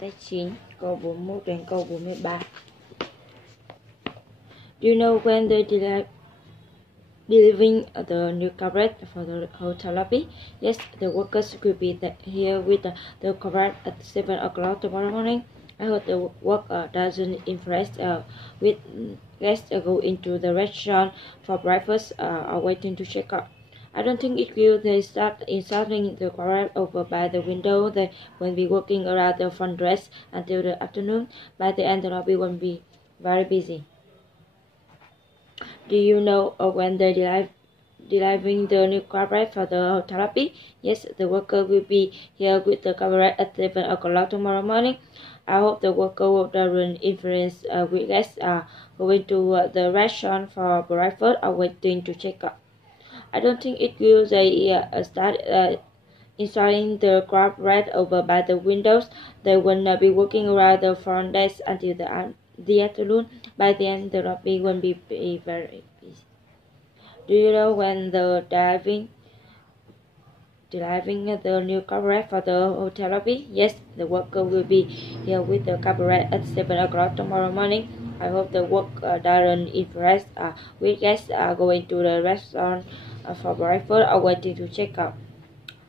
test 9, câu 41 đến câu 43. Do you know when they delivering the new carpet for the hotel lobby? Yes, the workers will be here with the carpet at 7 o'clock tomorrow morning. I hope the work doesn't interfere with guests go into the restaurant for breakfast or waiting to check out. I don't think it will. They start installing the carpet over by the window. They will be working around the front desk until the afternoon. By the end, the lobby won't be very busy. Do you know when they delivering the new carpet for the hotel lobby? Yes, the worker will be here with the carpet at 7 o'clock tomorrow morning. I hope the worker doesn't influence with guests going to the restaurant for breakfast or waiting to check out. I don't think it will. They start installing the carpet over by the windows. They will be working around the front desk until the afternoon. By the end, the lobby won't be very busy. Do you know when the delivering the new carpet for the hotel lobby? Yes, the worker will be here with the carpet at 7 o'clock tomorrow morning. I hope the work doesn't interfere with guests going to the restaurant for breakfast or waiting to check out.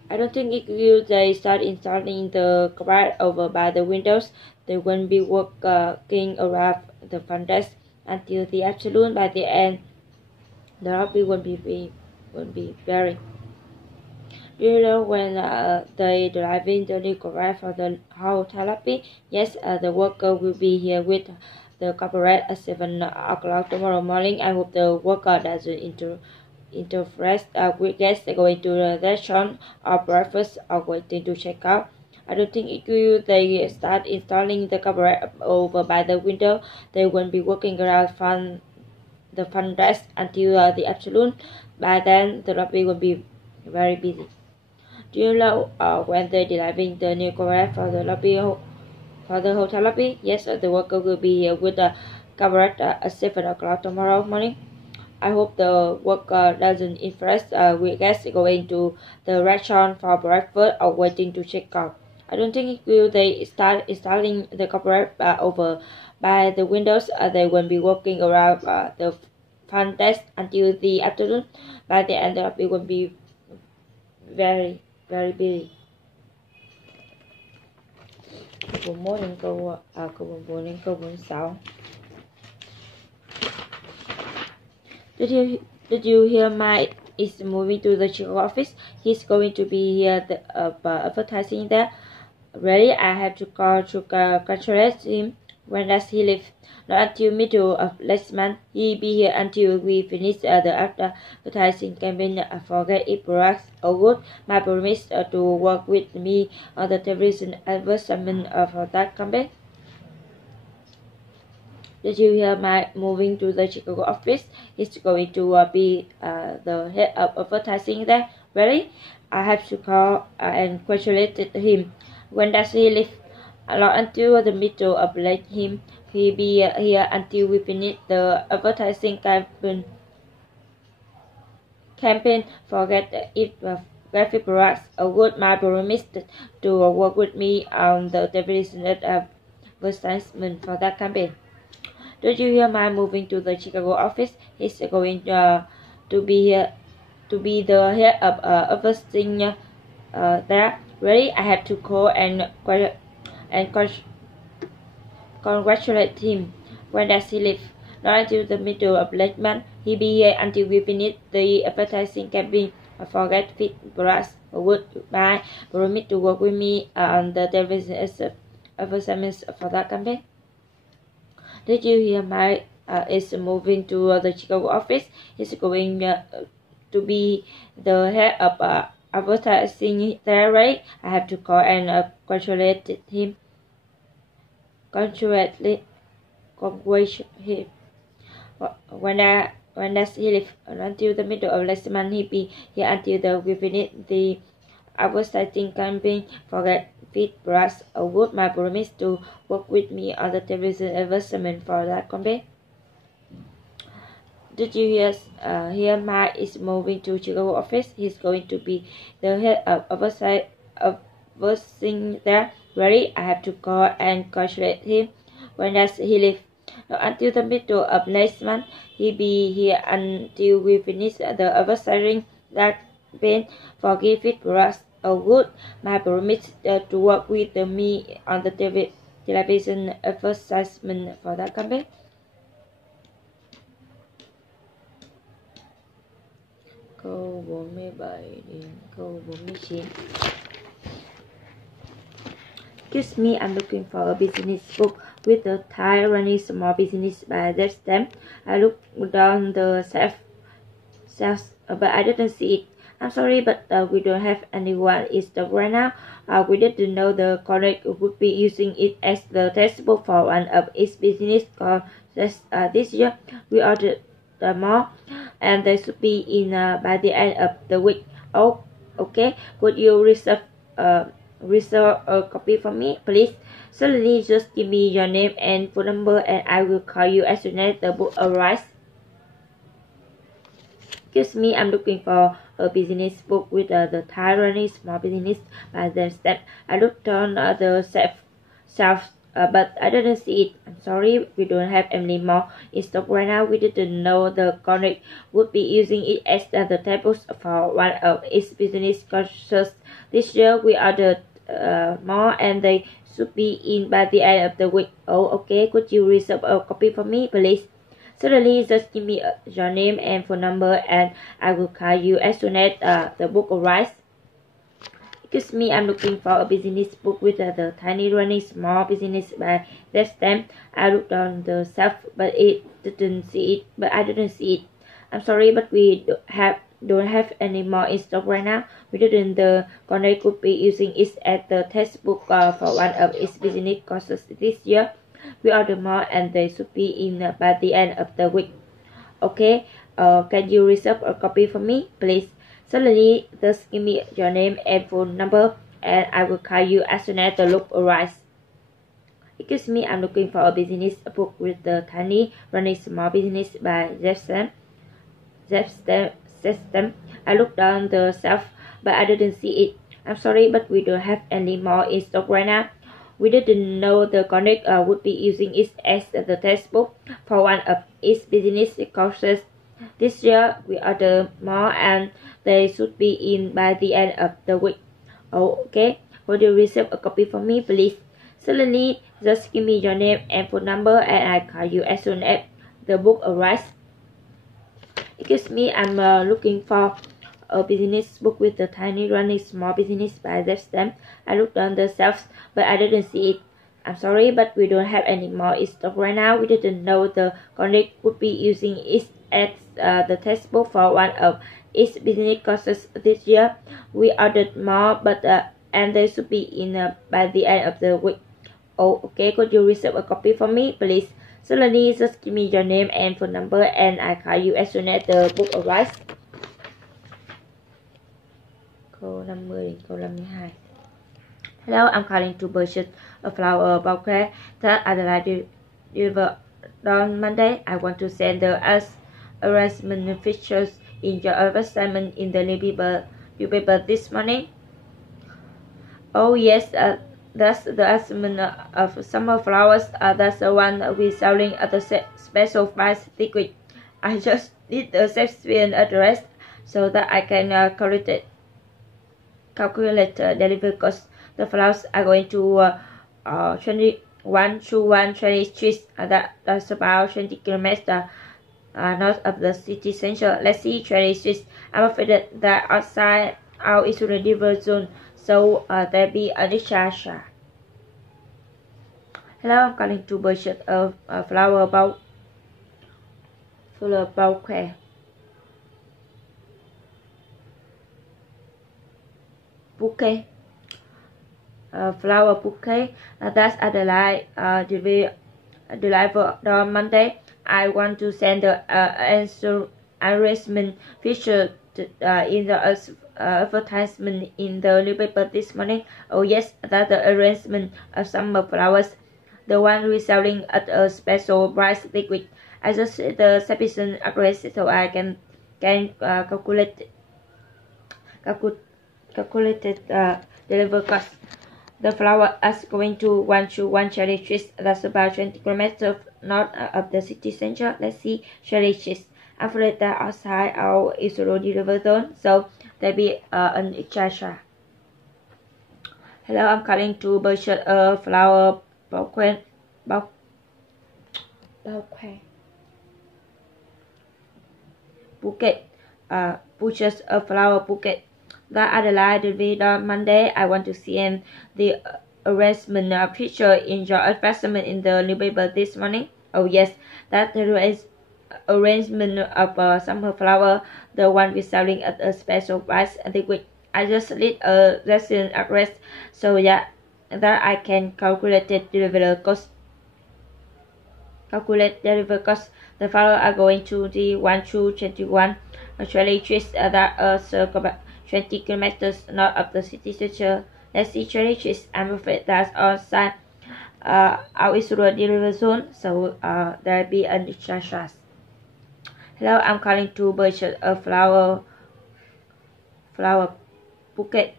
I don't think it will. They start installing the carpet over by the windows. They won't be working around the front desk until the afternoon. By the end, the lobby won't be very. Do you know when they driving the new carpet for the hotel lobby? Yes, the worker will be here with the carpet at 7 o'clock tomorrow morning. I hope the worker doesn't interfere with guests going to the restaurant or breakfast or waiting to check out. I don't think it will. They start installing the carpet over by the window. They won't be working around the front desk until the afternoon. By then, the lobby will be very busy. Do you know when they delivering the new carpet for the hotel lobby? Yes, the worker will be here with the carpet at 7 o'clock tomorrow morning. I hope the worker doesn't interfere with guests going to the restaurant for breakfast or waiting to check out. I don't think it will. They start installing the carpet over by the windows. They won't be working around the front desk until the afternoon. By the end, it will be very busy. Câu 41 đến câu 44 đến câu 46. Did you hear Mike is moving to the Chicago office? He's going to be here advertising there. Really, I have to call to congratulate him. When does he leave? Not until middle of next month. He'll be here until we finish the advertising campaign. Forget it, perhaps. Oh, good. My promise to work with me on the television advertisement for that campaign. Did you hear Mike moving to the Chicago office? He's going to be the head of advertising there. Really? I have to call and congratulate him. When does he leave? Not until the middle of late him. He'll be here until we finish the advertising campaign. Forget it. Graphic products. A good my promise to work with me on the television advertisement for that campaign. Did you hear my moving to the Chicago office? He's going to be here to be the head of everything there. Really, I have to call and congratulate him. When does he leave? Not until the middle of late month. He'll be here until we finish the advertising campaign. Forget fit products. Would buy promise to work with me on the television advertisements for that campaign. Did you hear Mike is moving to the Chicago office? He's going to be the head of advertising there, right? I have to call and congratulate him. Congratulate him. When does he leave? Until the middle of next month. He'll be here until we finish the advertising campaign. Forget fit brass. Would my promise to work with me on the television advertisement for that campaign. Did you hear Mike is moving to Chicago office? He's going to be the head of advertising there. Really, I have to call and congratulate him. When does he leave? Until the middle of next month. He'll be here until we finish the advertising that Ben forgive it for us. Oh good, my promise to work with me on the television advertisement for that campaign. Câu 47 đến câu 49. Excuse me, I'm looking for a business book with the Thai running small business by test9. I looked down the shelves, but I didn't see it. I'm sorry, but we don't have anyone in stock right now. We didn't know the college would be using it as the textbook for one of its business courses this year. We ordered more, and they should be in by the end of the week. Oh, okay. Could you reserve a copy for me, please? Certainly, just give me your name and phone number, and I will call you as soon as the book arrives. Excuse me, I'm looking for a business book with the Tyranny Small Business by test9. I looked on the shelves, but I didn't see it. I'm sorry, we don't have any more in stock right now. We didn't know the college would be using it as the tables for one of its business courses. This year, we ordered more, and they should be in by the end of the week. Oh, okay. Could you reserve a copy for me, please? Certainly, just give me your name and phone number, and I will call you as soon as the book arrives. Excuse me, I'm looking for a business book with the Tiny Running Small Business by test9. I looked on the shelf, but I didn't see it. I'm sorry, but we don't have any more in stock right now. We didn't the college could be using it as the textbook for one of its business courses this year. We order more, and they should be in by the end of the week. Okay, can you reserve a copy for me, please? Certainly, just give me your name and phone number, and I will call you as soon as the book arrives. Excuse me, I'm looking for a business book with the Tiny Running Small Business by test9. I looked down the shelf, but I didn't see it. I'm sorry, but we don't have any more in stock right now. We didn't know the college would be using it as the textbook for one of its business courses. This year, we ordered more, and they should be in by the end of the week. Oh, okay. Would you reserve a copy for me, please? Certainly, just give me your name and phone number, and I'll call you as soon as the book arrives. Excuse me, I'm looking for a business book with the Tiny Running Small Business by test9. I looked on the shelves, but I didn't see it. I'm sorry, but we don't have any more in stock right now. We didn't know the college would be using it as the textbook for one of its business courses this year. We ordered more, but and they should be in by the end of the week. Oh, okay. Could you reserve a copy for me, please? Certainly, just give me your name and phone number, and I call you as soon as the book arrives. Câu 50 đến câu 52. Hello, I'm calling to purchase a flower bouquet that I'd like to deliver on Monday. I want to send the arrangement features in your advertisement in the newspaper this morning. Oh yes, that's the arrangement of summer flowers. That's the one we're selling at the special price this week. I just need the Shakespeare address so that I can calculate delivery cost. The flowers are going to 2121 Cherry Street. That's about 20 kilometers north of the city center. Let's see, Cherry Street. I'm afraid that outside out is the river zone, so there be a discharge. Hello, I'm calling to purchase a flower bouquet. Flower bouquet. That's Adelaide deliver on Monday. I want to send the arrangement feature in the advertisement in the newspaper this morning. Oh yes, that's the arrangement of summer flowers, the one we're selling at a special price this week. I just see the sufficient address so I can calculate delivery cost. The flower is going to 121 cherry trees. That's about 20 kilometers north of the city center. Let's see cherry trees. After that, outside our is already river zone, so there be an extra. Hello, I'm calling to purchase a flower bouquet. Purchase a flower bouquet. That Adelaide will on Monday. I want to see the arrangement picture in your advertisement in the newspaper this morning. Oh yes, that arrangement of summer flower, the one we're selling at a special price this week. I just need a resident address, so yeah, that I can calculate the delivery cost. The flower are going to the 1221 cherry trees that are circa 20 kilometers north of the city center. Let's see cherry trees. I'm afraid that's outside our Israel delivery zone, so there be an extra charge. Hello, I'm calling to purchase a flower bouquet.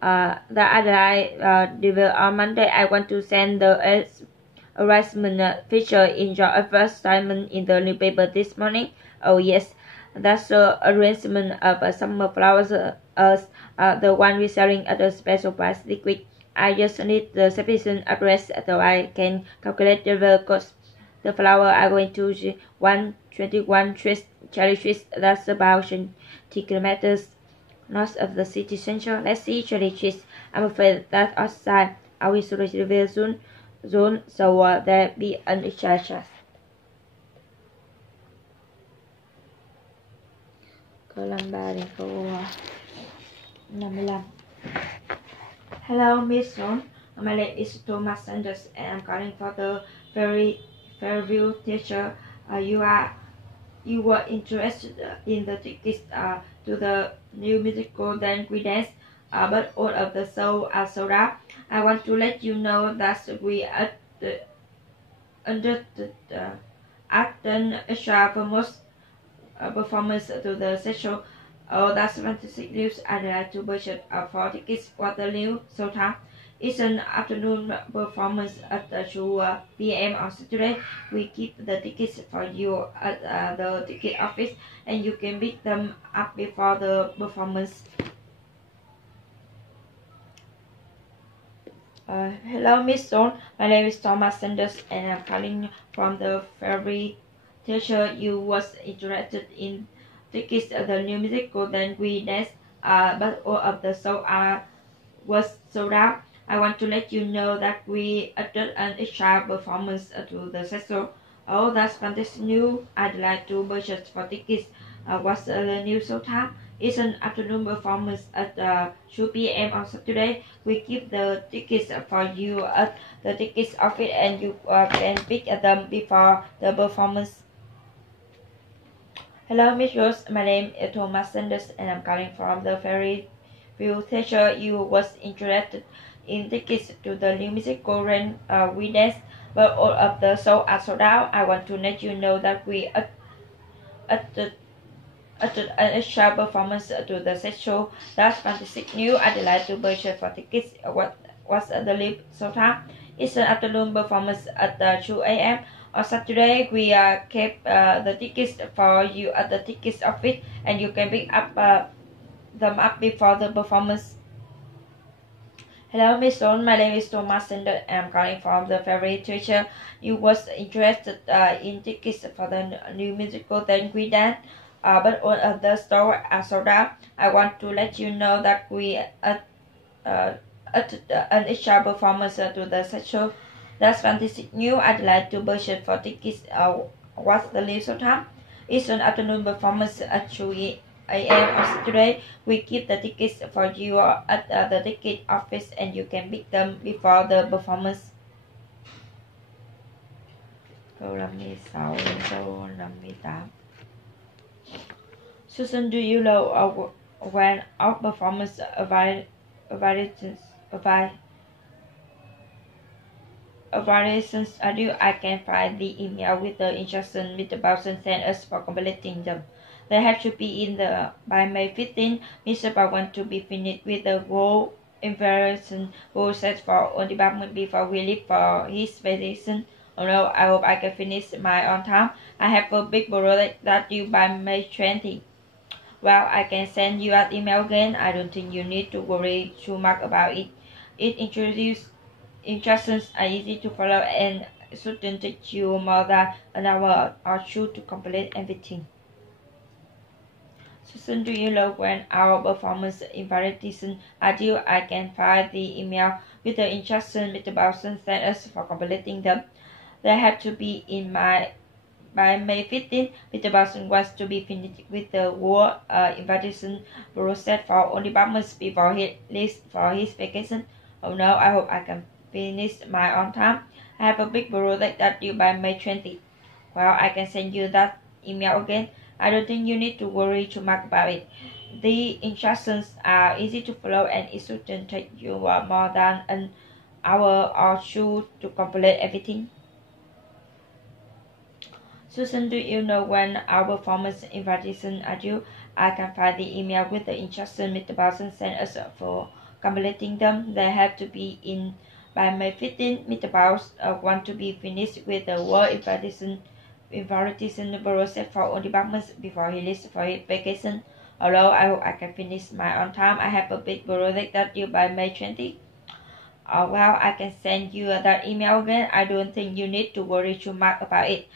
The other deliver on Monday. I want to send the arrangement feature in your advertisement in the newspaper this morning. Oh yes, that's the arrangement of summer flowers. The one we're selling at a special price this week. I just need the sufficient address so I can calculate the cost. The flower are going to 121 cherry trees. That's about 20 kilometers north of the city center. Let's see cherry trees. I'm afraid that outside our reservation zone, so there be an extra charge. Câu 53 đến câu 55. Hello, Miss John. My name is Thomas Sanders, and I'm calling for the Fairview teacher. You were interested in the tickets to the new musical Then We Dance, but all of the shows are sold out. I want to let you know that we at an extra performance to the session. Oh, that's fantastic news. I'd like to purchase 4 tickets for the new show time. It's an afternoon performance at 2 p.m. on Saturday. We keep the tickets for you at the ticket office, and you can pick them up before the performance. Hello, Miss Stone. My name is Thomas Sanders, and I'm calling from the Fairview teacher. You was interested in tickets at the new musical Then We Dance, but all of the shows was sold out. I want to let you know that we added an extra performance to the session. Oh, that's fantastic news. I'd like to purchase 4 tickets. What's the new show time? It's an afternoon performance at 2 p.m. on Saturday. We keep the tickets for you at the tickets office, and you can pick them before the performance. Hello, Miss Rose. My name is Thomas Sanders, and I'm calling from the Fairview teacher. You was interested in tickets to the new musical Then We Dance, but all of the shows are sold out. I want to let you know that we added an extra performance to the set show. That's fantastic news. I'd like to purchase 4 tickets. What's the live show time? It's an afternoon performance at 2 a.m. On Saturday, we kept the tickets for you at the tickets office, and you can pick up them up before the performance. Hello, Miss Stone. My name is Thomas Sanders, and I'm calling from the Fairview teacher. You was interested in tickets for the new musical Then We Dance, but all of the stores are sold out. I want to let you know that we added an extra performance to the set show. That's fantastic news. I'd like to purchase 4 tickets. What's the leave show time? It's an afternoon performance at 2 a.m. on Saturday. We keep the tickets for you at the ticket office, and you can pick them before the performance. Câu 56 đến câu 58. Susan, do you know when our performance evaluations are due? I can find the email with the instructions Mr. Bowson sent us for completing them. They have to be in by May 15. Mr. Bow want to be finished with the goal information process for on department before we leave for his vacation. Oh no, I hope I can finish my on time. I have a big project that due by May 20. Well, I can send you an email again. I don't think you need to worry too much about it. Instructions are easy to follow and shouldn't take you more than an hour or two to complete everything. Susan, do you know when our performance evaluation are due? I can find the email with the instructions Mr. Bowson sent us for completing them. They have to be in by May 15. Mr. Bowson wants to be finished with the war invitation process for all departments before he leaves for his vacation. Oh no, I hope I can finish my on time. I have a big project that due by May 20. Well, I can send you that email again. I don't think you need to worry too much about it. The instructions are easy to follow and it shouldn't take you more than an hour or two to complete everything. Susan, do you know when our performance invitation are due? I can find the email with the instructions Mr. Bowson sent us for completing them. They have to be in by May 15. Mr. Bowson wants to be finished with the work evaluation process for all departments before he leaves for his vacation. Although I hope I can finish my on time, I have a big project that due by May 20. Well, I can send you that email again. I don't think you need to worry too much about it.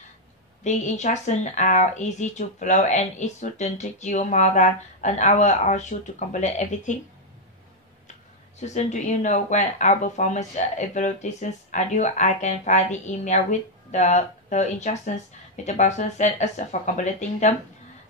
The instructions are easy to follow and it shouldn't take you more than an hour or two to complete everything. Susan, do you know when our performance evaluations are due? I can find the email with the instructions Mr. Bowson sent us for completing them.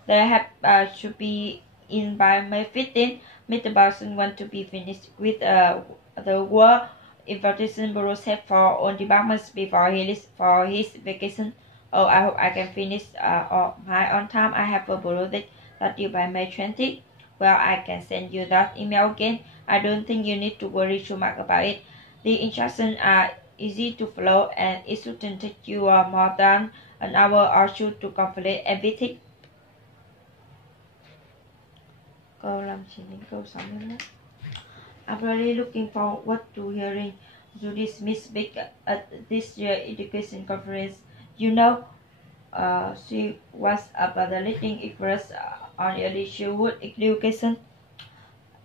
They have to be in by May 15. Mr. Bowson wants to be finished with the work evaluation process for all departments before he leaves for his vacation. Oh, I hope I can finish my on time. I have a project that due by May 20. Well, I can send you that email again. I don't think you need to worry too much about it. The instructions are easy to follow and it shouldn't take you more than an hour or two to complete everything. Câu 59 đến câu 61. I'm really looking forward to hearing Judy Smith speak at this year's education conference. You know, she was about the leading express on early childhood education.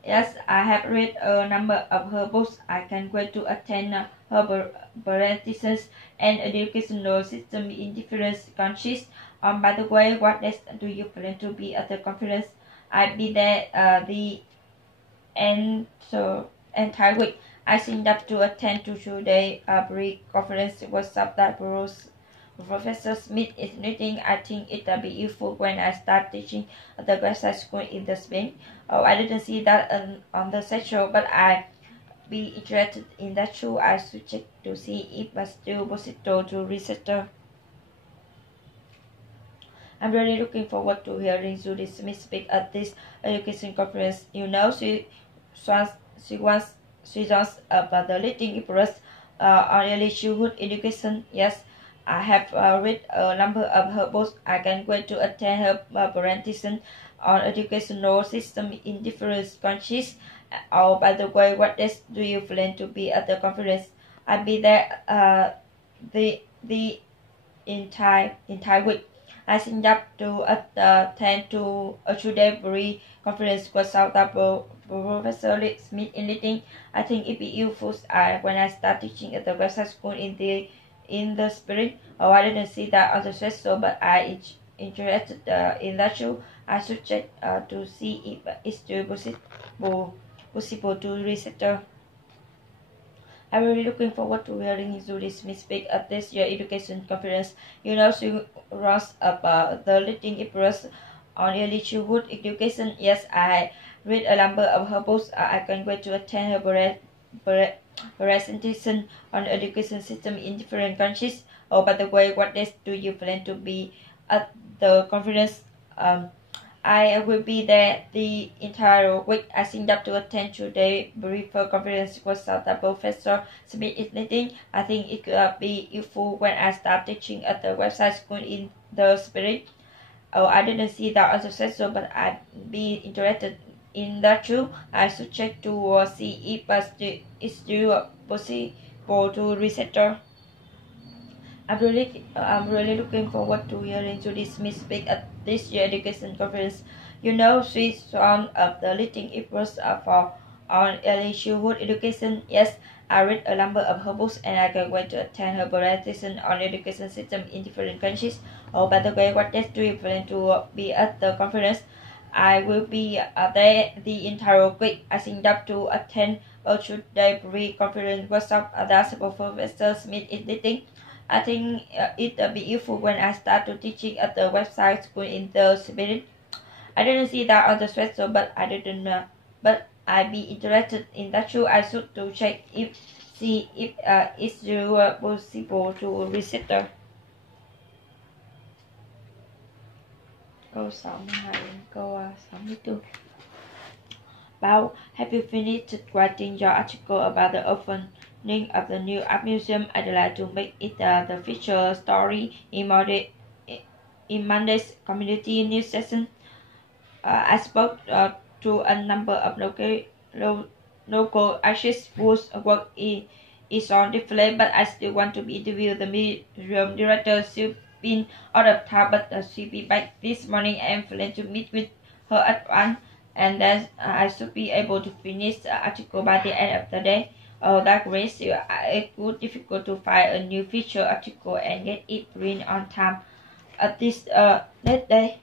Yes, I have read a number of her books. I can't wait to attend her presentations and educational system in different countries. By the way, what days do you plan to be at the conference? I'll be there the entire week. I signed up to attend to today pre-conference workshop that Professor Smith is leading. I think it'll be useful when I start teaching at the graduate school in the spring. Oh, I didn't see that on the schedule, but I'd be interested in that too. I should check to see if it's still possible to register. I'm really looking forward to hearing Judy Smith speak at this education conference. You know, she was about the leading interest on early childhood education. Yes, I have read a number of her books. I can't wait to attend her presentation on educational system in different countries. Oh, by the way, what days do you plan to be at the conference? I'll be there the entire week. I signed up to attend to a two-day conference workshop that Professor Smith is leading. I think it'd be useful when I start teaching at the graduate school in the spring. Oh, I didn't see that on the schedule, but I interested in that too. I should check to see if it's still possible to register. I'm really looking forward to hearing Judy Smith speak at this year's education conference. You know, she was about the leading interest on early childhood education. Yes, I read a number of her books. I can't wait to attend her presentation on the education system in different countries. Oh, by the way, what days do you plan to be at the conference? I will be there the entire week. I signed up to attend today's briefer conference workshop that Professor Smith is leading. I think it could be useful when I start teaching at the website school in the spring. Oh, I didn't see that on the schedule, but I'd be interested In that too, I should check to see if it's still possible to resettle. I'm really looking forward to hearing Judy speak at this year's education conference. You know, she's one of the leading experts for on early childhood education. Yes, I read a number of her books and I can't wait to attend her presentation on education system in different countries. Oh, by the way, what dates do you plan to be at the conference? I will be there the entire week. I signed up to attend a two-day pre-conference workshop that Professor Smith is leading. I think it'll be useful when I start to teaching at the website school in the spirit. I didn't see that on the schedule, but I didn't. But I'd be interested in that too. I should to check if see if it's possible to reset the câu 62 đến câu 64. Bao, have you finished writing your article about the opening of the new art museum? I'd like to make it the feature story in Monday's community news session. I spoke to a number of local artists whose work is on display, but I still want to interview the museum director. She's been out of town, but she'll be back this morning. I am planning to meet with her at 1, and then I should be able to finish the article by the end of the day. Oh, that's great. It would be difficult to find a new feature article and get it printed on time at this late day.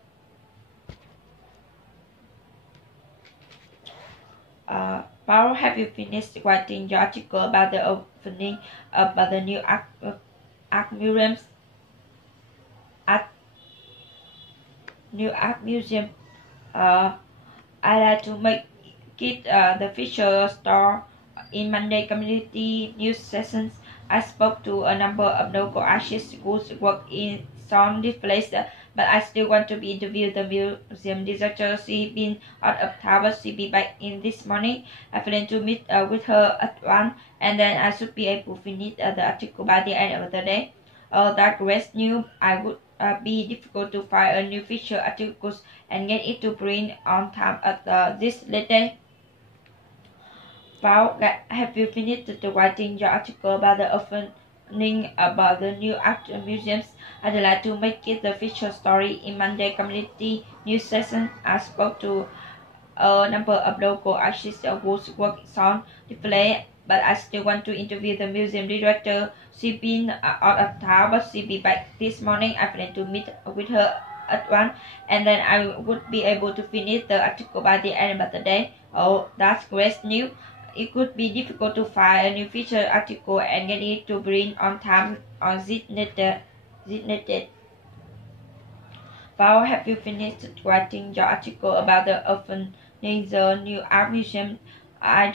Paul, have you finished writing your article about the opening of the new art museums? New art museum. I like to make it the feature store in Monday community news sessions. I spoke to a number of local artists whose work is on displays, but I still want to be interviewed the museum director. She's been out of town, but she'll be back in this morning. I plan to meet with her at 1, and then I should be able to finish the article by the end of the day. That great news. I would be difficult to find a new feature articles and get it to print on time at this late day. Paul, have you finished writing your article about the opening about the new art museums? I'd like to make it the feature story in Monday community news session. I spoke to a number of local artists whose work is on display, but I still want to interview the museum director. She's been out of town, but she'll be back this morning. I plan to meet with her at 1, and then I would be able to finish the article by the end of the day. Oh, that's great news. It could be difficult to find a new feature article and get it to print on time on this Paul, have you finished writing your article about the opening the new art museum? I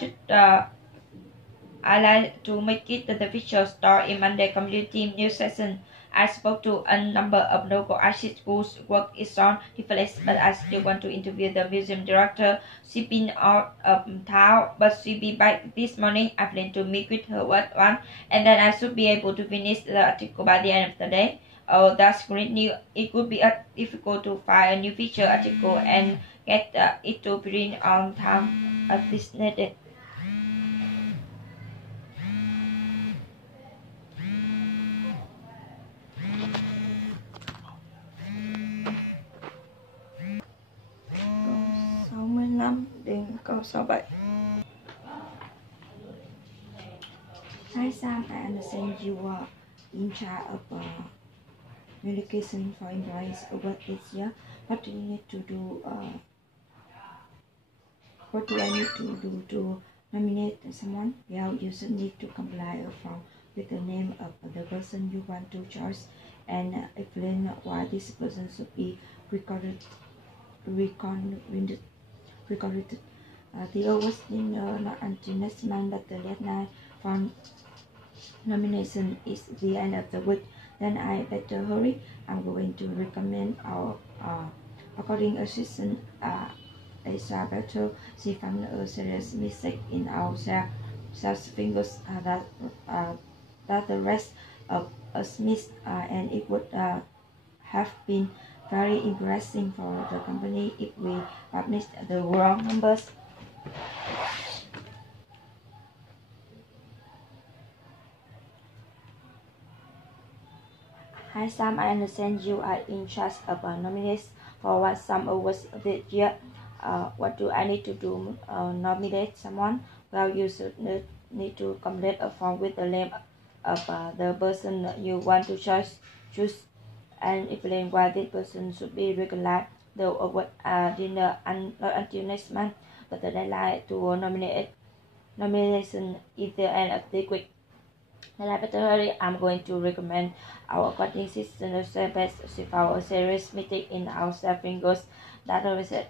like to make it the feature store in Monday community news session. I spoke to a number of local artists whose work is on display, but I still want to interview the museum director. She's been out of town, but she'll be back this morning. I plan to meet with her at 1, and then I should be able to finish the article by the end of the day. Oh, that's great news. It would be difficult to find a new feature article and get it to print on time at this needed. Câu 65 đến câu 67. Hi Sam, I understand you are in charge of education for employees over this year. What do you need to do? What do I need to do to nominate someone? Well, you should need to compile a form with the name of the person you want to choose and explain why this person should be recorded. The awards not until next month, but the deadline for nomination is the end of the week. Then I better hurry. I'm going to recommend our according assistant Asia better. She found a serious mistake in our sales fingers that the rest of us missed, and it would have been very embarrassing for the company if we publish the wrong numbers. Hi Sam, I understand you are in charge of nominees for what some awards this year. What do I need to do nominate someone? Well, you should need to complete a form with the name of the person you want to choose and explain why this person should be recognized. The award dinner not until next month, but the deadline to nomination is the end of the week. Laboratory, I'm going to recommend our coding system service with our series meeting in our self-fingers data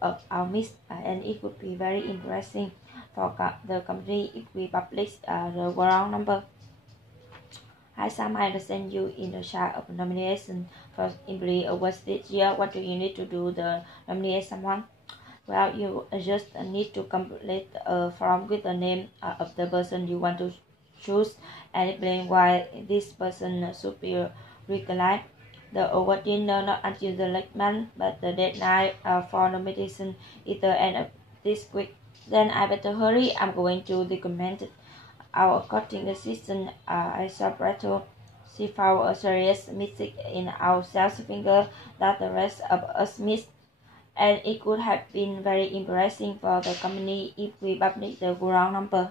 of our mix, and it would be very interesting for the company if we publish the wrong number. Hi Sam, I understand you in the charge of nomination for employee awards this year. What do you need to do to nominate someone? Well, you just need to complete a form with the name of the person you want to choose and explain why this person should be recognized. The award dinner not until the next month, but the deadline for nomination is the end of this week. Then I better hurry. I'm going to recommend our coding assistant Isoprato. She found a serious mistake in our sales finger that the rest of us missed, and it could have been very embarrassing for the company if we publish the wrong number.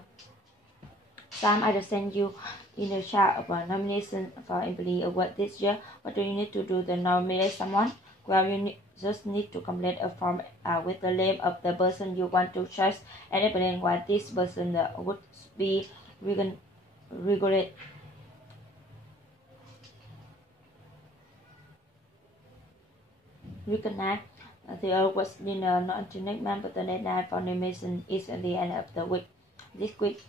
Sam, I send you in the charge of a nomination for employee award this year. What do you need to do to nominate someone? Well, you just need to complete a form with the name of the person you want to choose and explain why this person would be recognized. The awards dinner not until next month, but the deadline for nomination is at the end of the week. This week.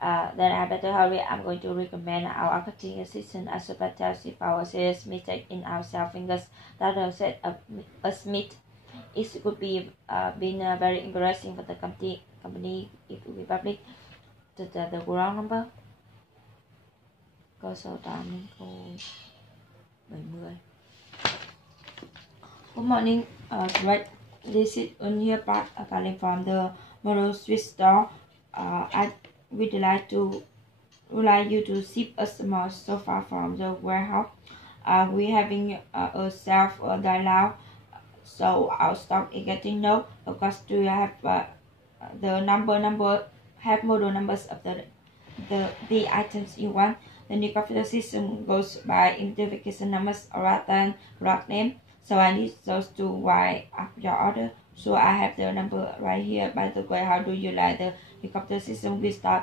Then I better hurry. I'm going to recommend our marketing assistant as a tells if our sales mistake in our self-fingers that are set of a smith. It could be been very embarrassing for the company if we public the wrong number. Câu số 8 đến câu 70. Good morning, right. This is Unia Park calling from the Motor Street store. I would like you to ship a small sofa from the warehouse. We're having a self dialogue, so our stock is getting low. Of course, do you have the have model numbers of the items you want? The new computer system goes by identification numbers rather than product name, so I need those to wind up your order. So I have the number right here. By the way, how do you like the computer system? We start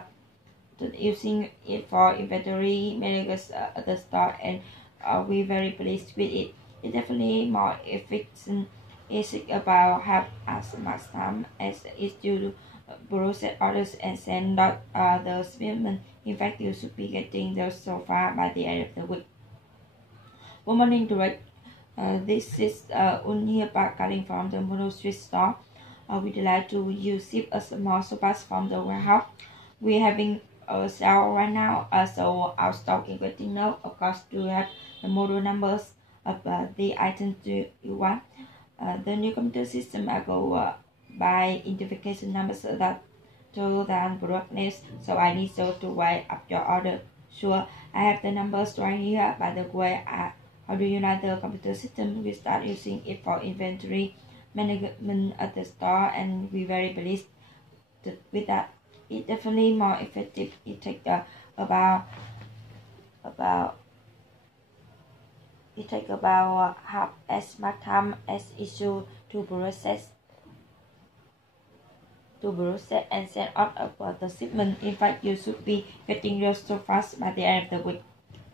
using it for inventory managers at the store, and we're very pleased with it. It's definitely more efficient. It's about half as much time as it to process orders and send out the shipment. In fact, you should be getting the sofa by the end of the week. Good morning, direct. This is Unia Park calling from the Mono Street store. We'd like to ship a small sofas from the warehouse. We're having a sale right now, so our stock is getting low. Of course, to have the model numbers of the items you want. The new computer system go by identification numbers that total than product names, so I need so to weigh up your order. Sure, I have the numbers right here. By the way, how do you like the computer system? We start using it for inventory management at the store, and we're very pleased with that. It's definitely more effective. It takes about half as much time as issue to process and send out of the shipment. In fact, you should be getting yours so fast by the end of the week.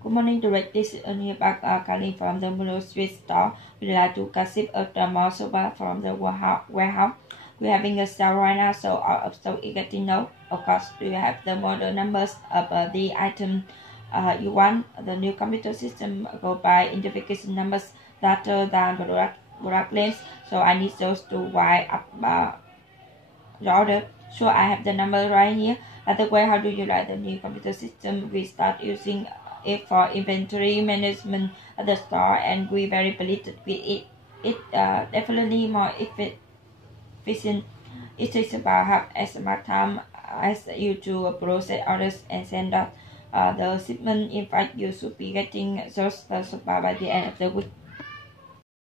Good morning, direct. This is Unia Park calling from the Mono Street store. We'd like to ship a more sofa from the warehouse. We're having a sale right now, so our stock is getting low. Of course, do you have the model numbers of the item you want? The new computer system go by identification numbers rather than product names, so I need those to wind up your order. Sure, I have the number right here. By the way, how do you like the new computer system? We start using it for inventory management at the store, and we very pleased with it. It definitely more efficient. It takes about half as much time as you to process orders and send out the shipment. In fact, you should be getting those supplies by the end of the week.